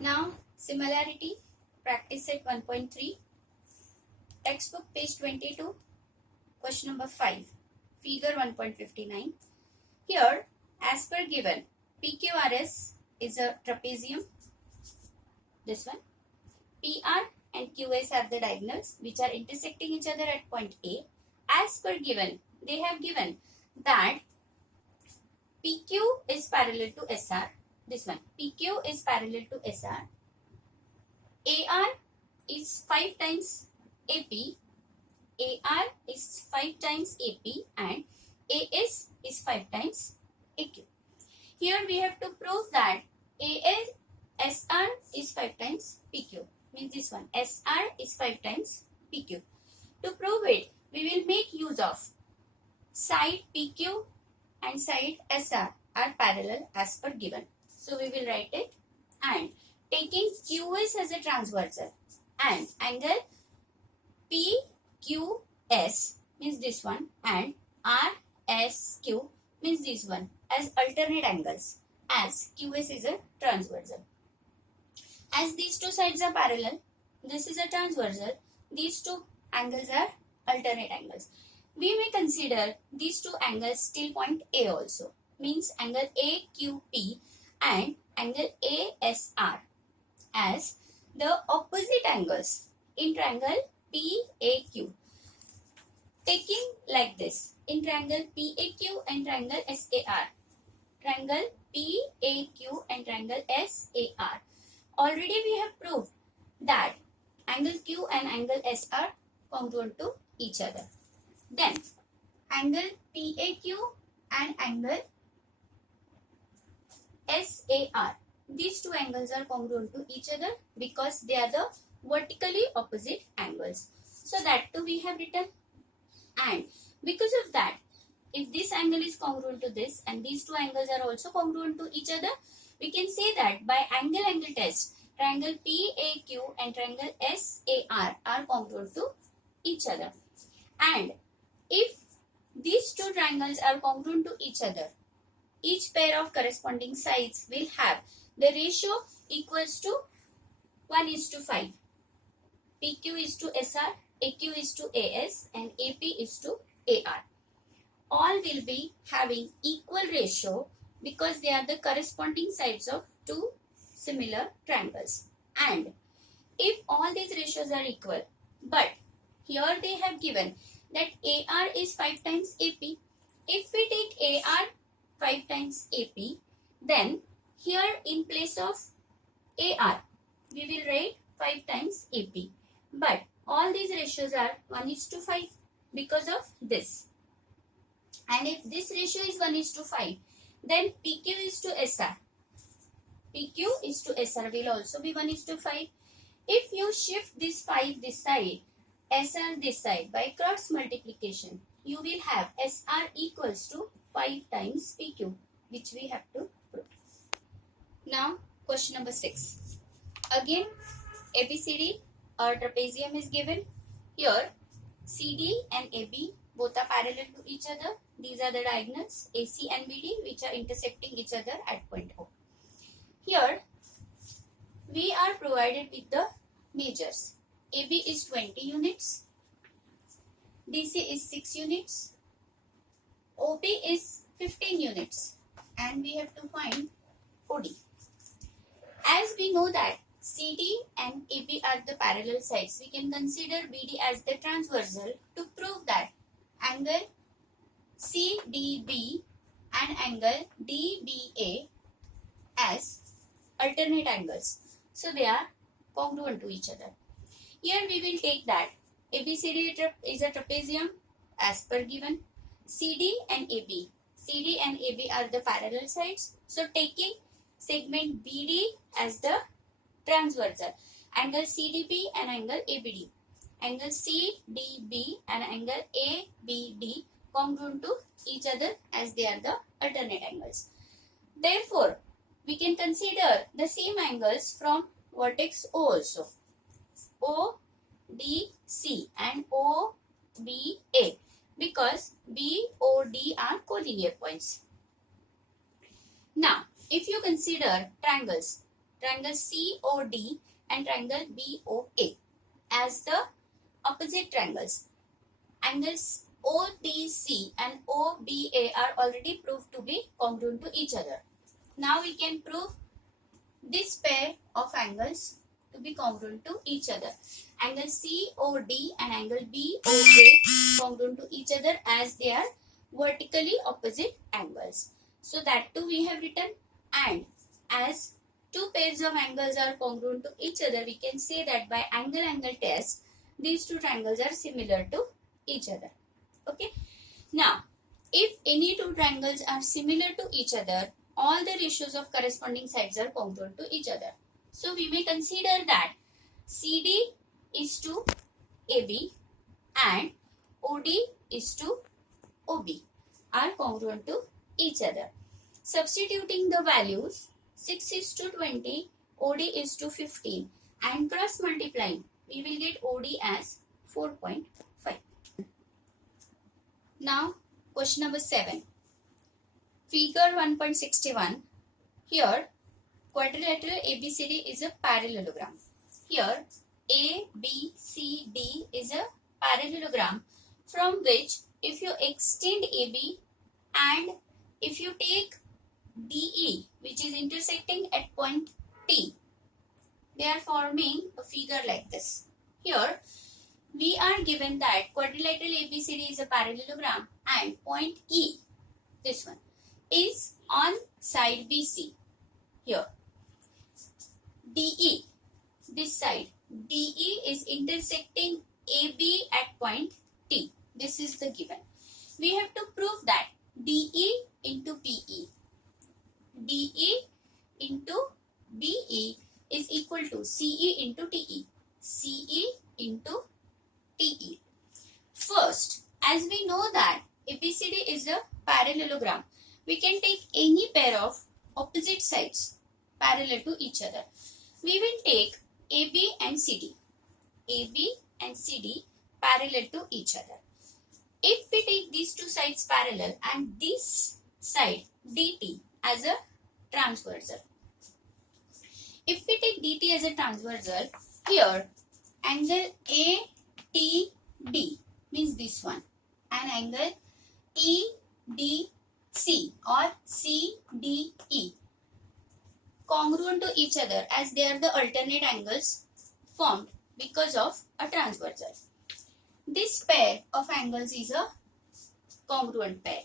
Now, similarity, practice set 1.3, textbook page 22, question number 5, figure 1.59. Here, as per given, PQRS is a trapezium, this one. PR and QS are the diagonals which are intersecting each other at point A. As per given, they have given that PQ is parallel to SR. This one, PQ is parallel to SR. AR is 5 times AP. AR is 5 times AP and AS is 5 times AQ. Here we have to prove that SR is 5 times PQ. Means this one, SR is 5 times PQ. To prove it, we will make use of side PQ and side SR are parallel as per given. So we will write it, and taking QS as a transversal and angle PQS means this one and RSQ means this one as alternate angles, as QS is a transversal. As these two sides are parallel, this is a transversal, these two angles are alternate angles. We may consider these two angles till point A also, means angle AQP and angle ASR as the opposite angles in triangle PAQ. Taking like this, in triangle PAQ and triangle SAR, triangle PAQ and triangle SAR, already we have proved that angle Q and angle S are congruent to each other. Then angle PAQ and angle SAR, these two angles are congruent to each other because they are the vertically opposite angles. So that too we have written, and because of that, if this angle is congruent to this and these two angles are also congruent to each other, we can say that by angle-angle test, triangle PAQ and triangle SAR are congruent to each other. And if these two triangles are congruent to each other, each pair of corresponding sides will have the ratio equals to 1:5. PQ is to SR, AQ is to AS and AP is to AR. All will be having equal ratio because they are the corresponding sides of two similar triangles. And if all these ratios are equal, but here they have given that AR is 5 times AP. If we take AR 5 times AP, then here in place of AR, we will write 5 times AP. But all these ratios are 1:5 because of this. And if this ratio is 1:5, then PQ is to SR. PQ is to SR will also be 1:5. If you shift this 5 this side, SR this side by cross multiplication, you will have SR equals to 5 times PQ, which we have to prove. Now, question number 6. Again, ABCD or trapezium is given. Here, CD and AB both are parallel to each other. These are the diagonals AC and BD which are intersecting each other at point O. Here, we are provided with the measures. AB is 20 units, DC is 6 units, OB is 15 units, and we have to find OD. As we know that CD and AB are the parallel sides, we can consider BD as the transversal to prove that angle CDB and angle DBA as alternate angles. So they are congruent to each other. Here we will take that ABCD is a trapezium as per given. CD and AB. CD and AB are the parallel sides. So taking segment BD as the transversal, angle CDB and angle ABD. Angle CDB and angle ABD congruent to each other as they are the alternate angles. Therefore, we can consider the same angles from vertex O also. ODC and OBA because BOD are collinear points. Now, if you consider triangles triangle COD and triangle BOA as the opposite triangles. Angles ODC and OBA are already proved to be congruent to each other. Now we can prove this pair of angles to be congruent to each other. Angle COD and angle BOA congruent to each other as they are vertically opposite angles. So that too we have written, and as two pairs of angles are congruent to each other, we can say that by angle-angle test, these two triangles are similar to each other. Okay. Now, if any two triangles are similar to each other, all the ratios of corresponding sides are congruent to each other. So we may consider that CD is to AB and OD is to OB are congruent to each other. Substituting the values 6 is to 20, OD is to 15 and cross multiplying, we will get OD as 4.5. Now question number 7. Figure 1.61. Here quadrilateral ABCD is a parallelogram. Here ABCD is a parallelogram from which if you extend AB and if you take DE which is intersecting at point T, they are forming a figure like this. Here we are given that quadrilateral ABCD is a parallelogram and point E, this one, is on side BC. Here DE, this side DE is intersecting AB at point T. This is the given. We have to prove that DE into BE, DE into BE is equal to CE into TE, CE into TE. First, as we know that ABCD is a parallelogram, we can take any pair of opposite sides parallel to each other. We will take AB and CD, AB and CD parallel to each other. If we take these two sides parallel and this side DT as a transversal, if we take DT as a transversal, here angle ATD means this one and angle EDC or CDE congruent to each other as they are the alternate angles formed because of a transversal. This pair of angles is a congruent pair.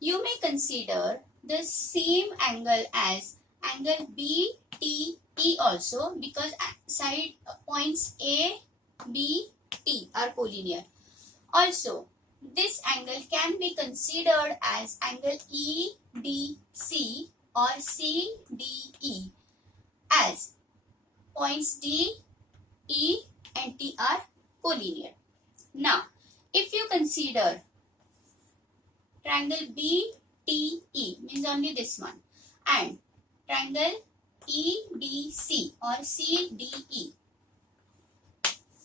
You may consider the same angle as angle BTE also because side points A, B, T are collinear. Also, this angle can be considered as angle EDC or CDE as points D, E and T are collinear. Now, if you consider triangle BTE means only this one and triangle EDC or CDE,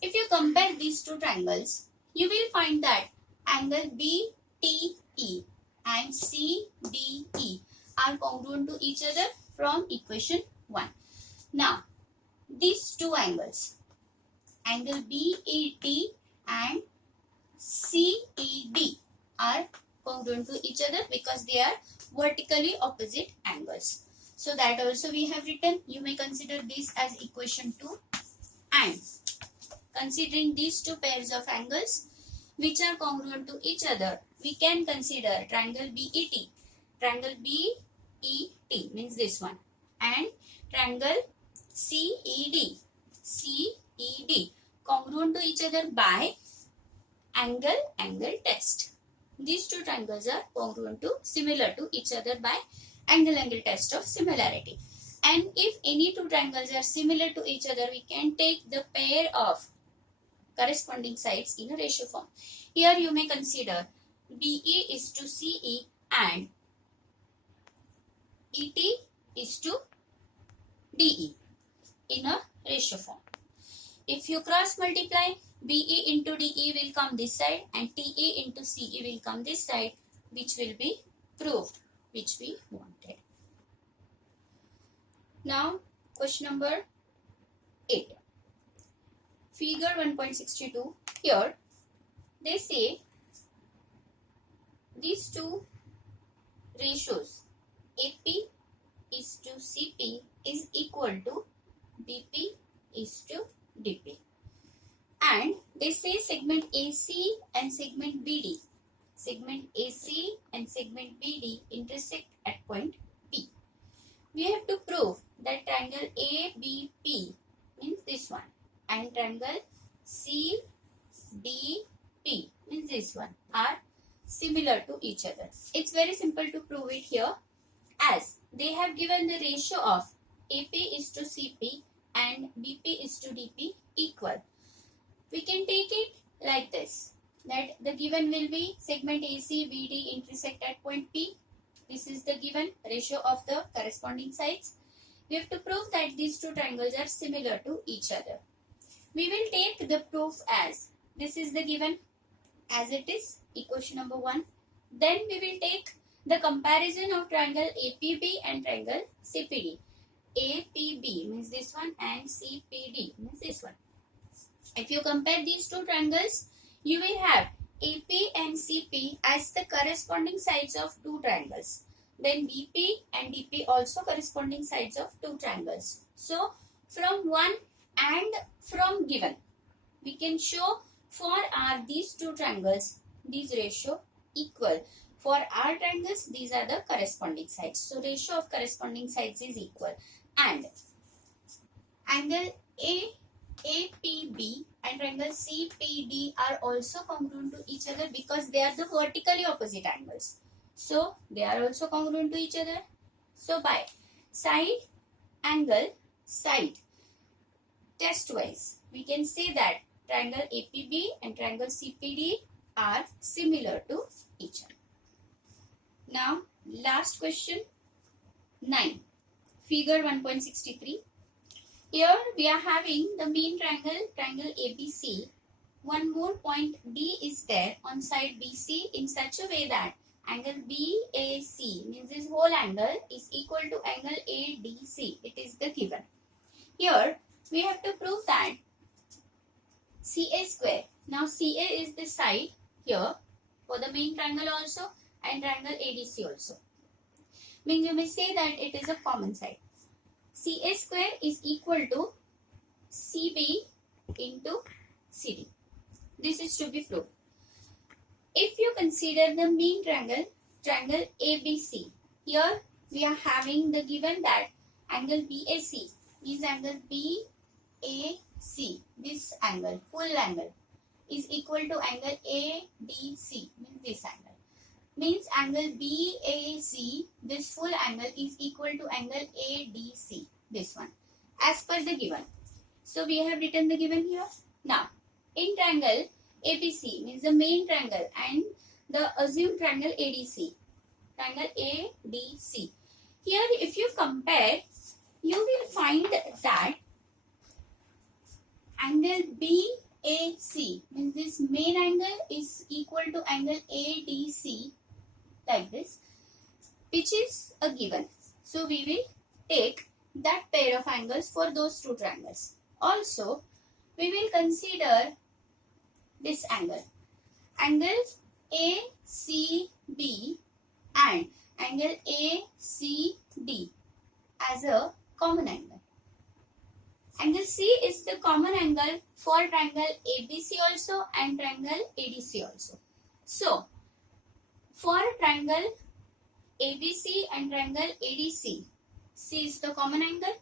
if you compare these two triangles, you will find that angle BTE and CDE are congruent to each other from equation 1. Now, these two angles, angle BET and CED are congruent to each other because they are vertically opposite angles. So that also we have written. You may consider this as equation 2, and considering these two pairs of angles which are congruent to each other, we can consider triangle BET. Triangle BET means this one and triangle CED congruent to each other by angle test. These two triangles are congruent to similar to each other by angle test of similarity. And if any two triangles are similar to each other, we can take the pair of corresponding sides in a ratio form. Here you may consider BE is to CE and ET is to DE in a ratio form. If you cross multiply, BE into DE will come this side and TE into CE will come this side, which will be proved, which we wanted. Now Question number 8. Figure 1.62. Here they say these two ratios AP is to CP is equal to BP is to DP. And they say segment AC and segment BD. Segment AC and segment BD intersect at point P. We have to prove that triangle ABP means this one and triangle CDP means this one are similar to each other. It's very simple to prove it here, as they have given the ratio of AP is to CP and BP is to DP equal. We can take it like this, that the given will be segment AC BD intersect at point P. This is the given ratio of the corresponding sides. We have to prove that these two triangles are similar to each other. We will take the proof as this is the given as it is, equation number 1. Then we will take the comparison of triangle APB and triangle CPD. APB means this one and CPD means this one. If you compare these two triangles, you will have AP and CP as the corresponding sides of two triangles. Then BP and DP also corresponding sides of two triangles. So from one and from given, we can show for these two triangles, these ratio equal. For our triangles, these are the corresponding sides. So ratio of corresponding sides is equal. And angle APB and triangle CPD are also congruent to each other because they are the vertically opposite angles. So they are also congruent to each other. So by side, angle, side test wise, we can say that triangle APB and triangle CPD are similar to each other. Now last question 9. Figure 1.63. Here we are having the main triangle, triangle ABC. One more point D is there on side BC in such a way that angle BAC means this whole angle is equal to angle ADC. It is the given. Here we have to prove that CA square. Now CA is the side here for the main triangle also and triangle ADC also. Means you may say that it is a common side. CA square is equal to CB into CD. This is to be proved. If you consider the main triangle, triangle ABC, here we are having the given that angle BAC means angle BAC, this angle, full angle is equal to angle ADC means this angle. Means angle BAC, this full angle is equal to angle ADC, this one, as per the given. So we have written the given here. Now, in triangle ABC means the main triangle and the assumed triangle ADC, triangle ADC. Here if you compare, you will find that angle BAC means this main angle is equal to angle ADC like this, which is a given. So we will take that pair of angles for those two triangles. Also, we will consider this angle, angles ACB and angle ACD as a common angle. Angle C is the common angle for triangle ABC also and triangle ADC also. So, for triangle ABC and triangle ADC, C is the common angle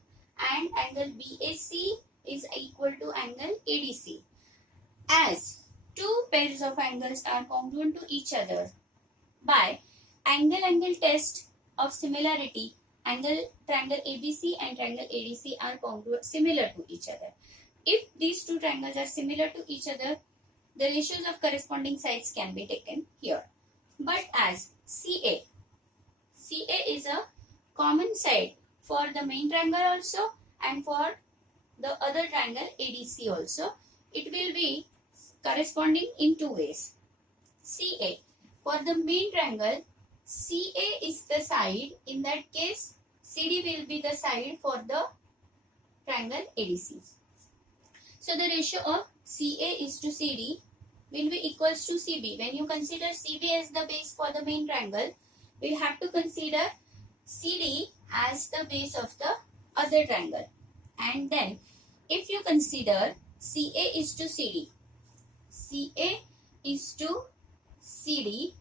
and angle BAC is equal to angle ADC. As two pairs of angles are congruent to each other by angle-angle test of similarity, triangle ABC and triangle ADC are congruent, similar to each other. If these two triangles are similar to each other, the ratios of corresponding sides can be taken here. But as CA is a common side for the main triangle also and for the other triangle ADC also, it will be corresponding in two ways. CA, for the main triangle, CA is the side. In that case, CD will be the side for the triangle ADC. So the ratio of CA is to CD will be equals to CB. When you consider CB as the base for the main triangle, we have to consider CD as the base of the other triangle. And then if you consider CA is to CD, CA is to CD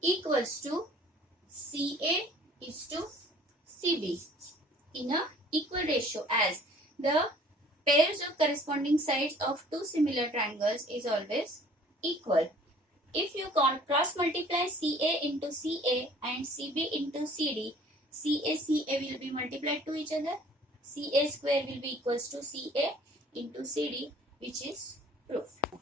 equals to CA is to CB in a equal ratio, as the pairs of corresponding sides of two similar triangles is always equal. If you cross multiply CA into CA and CB into CD, CA will be multiplied to each other. CA square will be equals to CA into CD, which is proof.